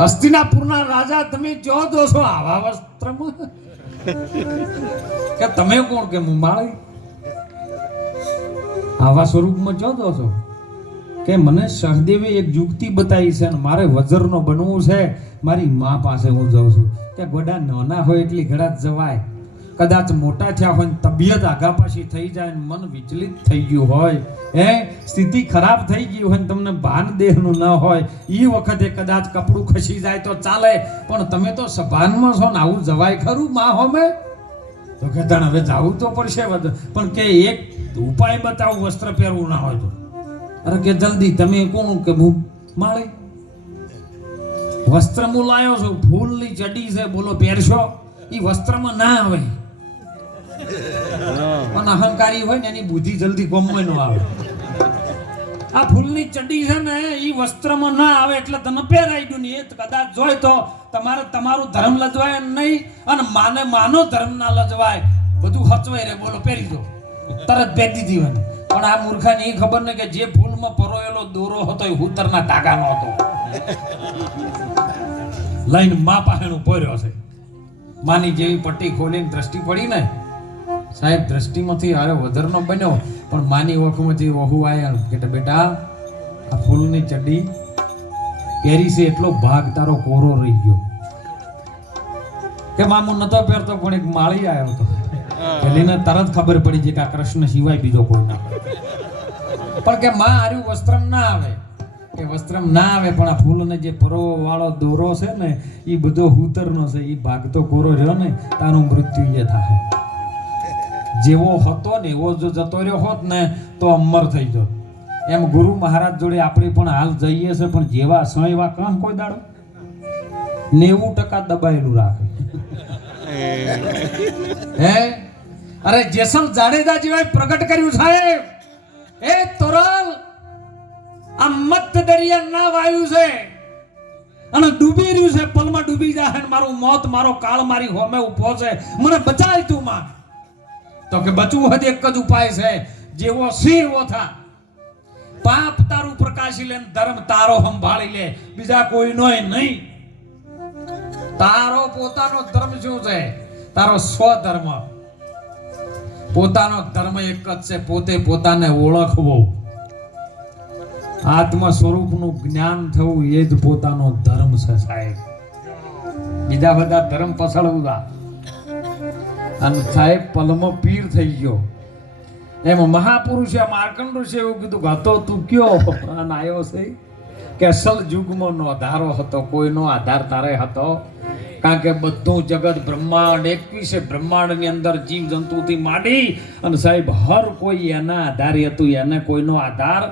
હસ્તિનાપુરના રાજા તમે જો દોસો આવા વસ્ત્રમાં કે તમે કોણ કે હું માળી આવા સ્વરૂપમાં જો દોસો કે મને સહદેવે એક યુક્તિ બતાવી છે અને મારે વજ્રનો બનવું છે મારી માં પાસે હું જાઉં છું કે ગોડા નાના હોય એટલી ઘડા જવાય કદાચ મોટા થયા હોય તબિયત આગા પાછી થઈ જાય મન વિચલિત થઈ ગયું હોય સ્થિતિ ખરાબ થઈ ગઈ હોય તમને ભાન દેહનું ન હોય એ વખતે કદાચ કપડું ખસી જાય તો ચાલે પણ તમે તો સભાનમાં છો ને આવું જવાય ખરું માં હોમે તો કે તણ હવે જાવું તો પડશે પણ કે એક ઉપાય બતાવું વસ્ત્ર પહેરવું ના હોય તો અરે કે જલ્દી તમે કોણ કે હું માળી વસ્ત્ર હું લાયો છું ફૂલની ચડી છે બોલો પહેરશો એ વસ્ત્રમાં ના આવે પણ અહંકારી હોય ને એની બુદ્ધિ જલ્દી ગમમાં ન આવે આ ફૂલની ચડી છે ને એ વસ્ત્રમાં ના આવે એટલે તને પહેરાઈ ગયું ને એ કદાચ જોય તો તમારે તમારું ધર્મ લજવાય નહીં અને માને માનો ધર્મ ના લજવાય બધું હચવાય રે બોલો પહેરી દો તરત પહેરી દીધી હોય પણ આ મૂર્ખાને એ ખબર ને કે જે ફૂલમાં પરોયેલો દોરો હતો એ હુતરના ધાગાનો હતો લાઈન માં પાહેણું ભર્યો છે માની જેવી પટ્ટી ખોલીને દ્રષ્ટિ પડી ને સાહેબ દ્રષ્ટિમાંથી અરે વધરનો બન્યો પણ માની ઓખમાંથી વહુ આયા કે બેટા આ ફૂલની ચડી પહેરી છે એટલો ભાગ તારો કોરો રહી ગયો કે મામુ નતો પહેરતો પણ એક માળી આવ્યો હતો પેલીને તરત ખબર પડી છે કે આ કૃષ્ણ સિવાય બીજો કોઈ ના પણ કે માં આર્યું વસ્ત્રમ ના આવે કે વસ્ત્રમ ના આવે પણ આ ફૂલને જે પરોવો વાળો દોરો છે ને એ બધો હુતરનો છે એ ભાગતો કોરો રહ્યો ને તારું મૃત્યુ એ થાય જેવો હતો ને એવો જો જતો રહ્યો હોત ને તો અમર થઈ જતો એમ ગુરુ મહારાજ જોડે આપણે પણ હાલ જઈએ છે પણ જેવા સ એવા કામ કોઈ દાડો 90% દબાયેલું રાખે હે અરે જેસલ જાડેજા જેવા પ્રગટ કર્યું સાહેબ એ તોરલ આ મત દરિયા ના વાયુ છે અને ડૂબી રહ્યું છે પલમાં ડૂબી જાય મારું મોત મારો કાળ મારી હોમે ઉભો છે મને બચાય તું માં તો કે બચવું હોય એક જ ઉપાય છે જેવો સિંહ એવો થા પાપ તારું પ્રકાશી લે ધર્મ તારો સંભાળી લે બીજા કોઈનોય નહીં તારો પોતાનો ધર્મ શું છે તારો સ્વધર્મ પોતાનો ધર્મ એક જ છે પોતે પોતાને ઓળખવો આત્મ સ્વરૂપનું જ્ઞાન થવું એ જ પોતાનો ધર્મ છે સાહેબ બીજા બધા ધર્મ પસળવા અને સાહેબ પલમો પીર થઈ ગયો એમ મહાપુરુષે માર્કંડ ઋષિએ એવું કીધું ગાતો તું કયો અને આવ્યો છે કે અસલ યુગમાં નો આધારો હતો કોઈનો આધાર તારે હતો કારણ કે બધું જગત બ્રહ્માંડ 21 બ્રહ્માંડની અંદર જીવ જંતુથી માંડી અને સાહેબ હર કોઈ એના આધારી હતું એને કોઈનો આધાર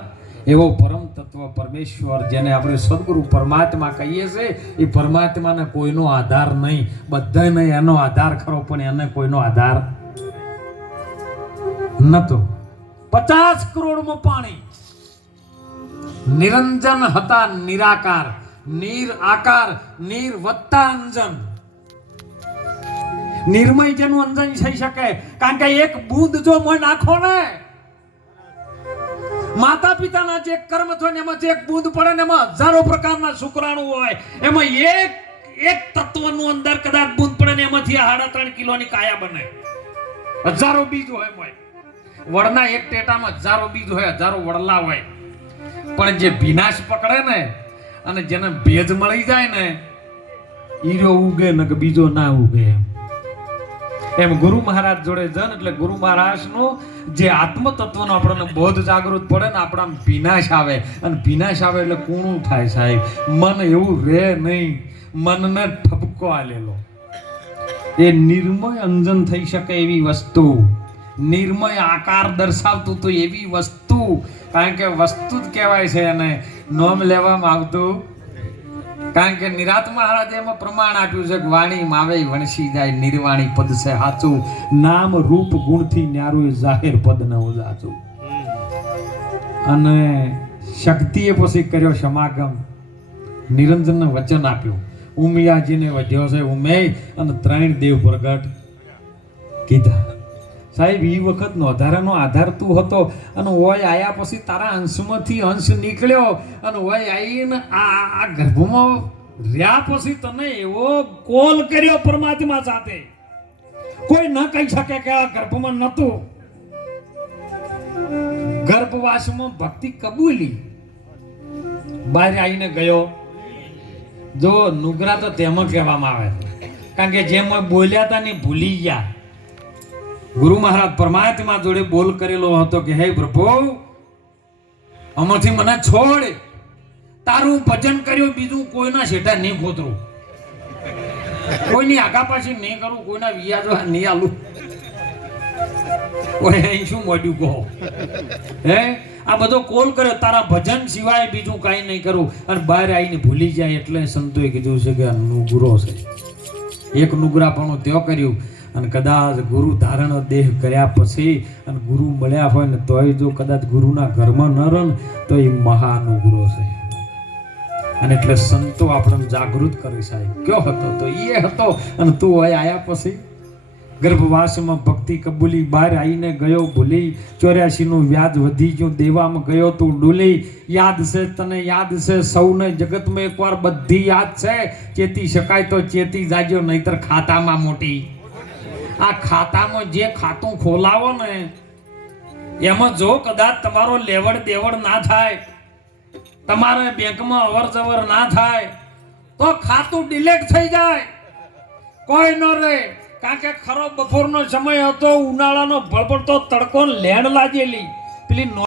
એવો પરમ તત્વ પરમેશ્વર જેને આપણે સદગુરુ પરમાત્મા કહીએ છીએ એ પરમાત્માને કોઈનો આધાર નહીં બધાને એનો આધાર ખરો પણ એને કોઈનો આધાર નતો 50 કરોડમાં પાણી નિરંજન હતા નિરાકાર નીર આકાર નીર વત્તા અંજન નિર્મય જેનું અંજન થઈ શકે કારણ કે એક બૂંદ જો મોય નાખો ને માતા પિતાના જે કર્મ થાય એમાંથી એક બૂંદ પડે ને એમાં હજારો પ્રકારના શુક્રાણુ હોય એમાં એક તત્વનું અંદર કદાચ બૂંદ પડે ને એમાંથી 3.5 કિલોની કાયા બને હજારો બીજ હોય વડના એક ટેટામાં હજારો બીજ હોય હજારો વડલા હોય પણ જે વિનાશ પકડે ને અને જેને ભેજ મળી જાય ને ઈરો ઉગે ને કે બીજો ના ઉગે એમ ગુરુ મહારાજ જોડે જન એટલે ગુરુ મહારાજનો જે આત્મ તત્વનો આપણને બોધ જાગૃત પડે ને આપણા વિનાશ આવે અને વિનાશ આવે એટલે કૂણું થાય સાહેબ મન એવું રહે નહીં મનને ઠપકો આલેલો એ નિર્મય અંજન થઈ શકે એવી વસ્તુ નિર્મય આકાર દર્શાવતું તો એવી વસ્તુ કારણ કે વસ્તુ જ કહેવાય છે અને નોમ લેવામાં આવતું કારણ કે નિરાત મહારાજે એમાં પ્રમાણ આપ્યું છે કે વાણી માવે વણસી જાય નિર્વાણી પદ છે સાચું નામ રૂપ ગુણથી ન્યારું જાહેર પદ ન ઉજાચું અને શક્તિએ પછી કર્યો સમાગમ નિરંજનને વચન આપ્યું ઉમિયાજીને વધ્યો છે ઉમે અને 3 દેવ પ્રગટ કીધા સાહેબ એ વખતનો વધારાનો આધાર તું હતો અને ઓય આયા પછી તારા અંશમાંથી અંશ નીકળ્યો અને ઓય આવીને આ ગર્ભમાં રહ્યા પછી તને એવો કોલ કર્યો પરમાત્મા સાથે, કોઈ ન કહી શકે કે આ ગર્ભમાં નતું. ગર્ભવાસમાં ભક્તિ કબૂલી, બહાર આવીને ગયો. જો નુગરા તો તેમાં કહેવામાં આવે, કારણ કે જેમ બોલ્યા હતા ને ભૂલી ગયા. ગુરુ મહારાજ પરમાત્મા જોડે બોલ કરેલો હતો કે હે પ્રભુ, આમાંથી મને છોડ, તારું ભજન કર્યું, બીજું કોઈના શેઠા નહીં ખોતરું, કોઈની આગા પાછી નહીં કરું, કોઈના વિયાજો નહીં આલું. કોઈ અહીં શું મોડ્યું કહો? હે આ બધો કોલ કર્યો, તારા ભજન સિવાય બીજું કાંઈ નહીં કરું. અને બહાર આવીને ભૂલી જાય એટલે સંતોએ કીધું છે કે આ નુગરો છે. એક નુગરાપણું ત્યો કર્યું. અને કદાચ ગુરુ ધારણ દેહ કર્યા પછી અને ગુરુ મળ્યા હોય ને તોય જો કદાચ ગુરુના ઘરમાં ન રહે ને તો એ મહાનુગરો છે. અને એટલે સંતો આપણને જાગૃત કરે સાહેબ. કયો હતો તો એ હતો. અને તું હોય આયા પછી ગર્ભવાસમાં ભક્તિ કબૂલી, બહાર આવીને ગયો ભૂલી. 84 નું વ્યાજ વધી ગયું, દેવામાં ગયો તું ડૂલી. યાદ છે તને, યાદ છે સૌને જગતમાં, એકવાર બધી યાદ છે. ચેતી શકાય તો ચેતી જાજો, નહીતર ખાતામાં મોટી. આ ખાતામાં જે ખાતું ખોલાવો ને એમાં જો કદાચ તમારો લેવડ દેવડ ના થાય, તમારે બેંકમાં અવર જવર ના થાય તો ખાતું ડિલેટ થઈ જાય, કોઈ ન રહે. કારણ કે ખરો બપોરનો સમય હતો, ઉનાળાનો ભળભળતો તડકો લેણ લાગેલી પેલી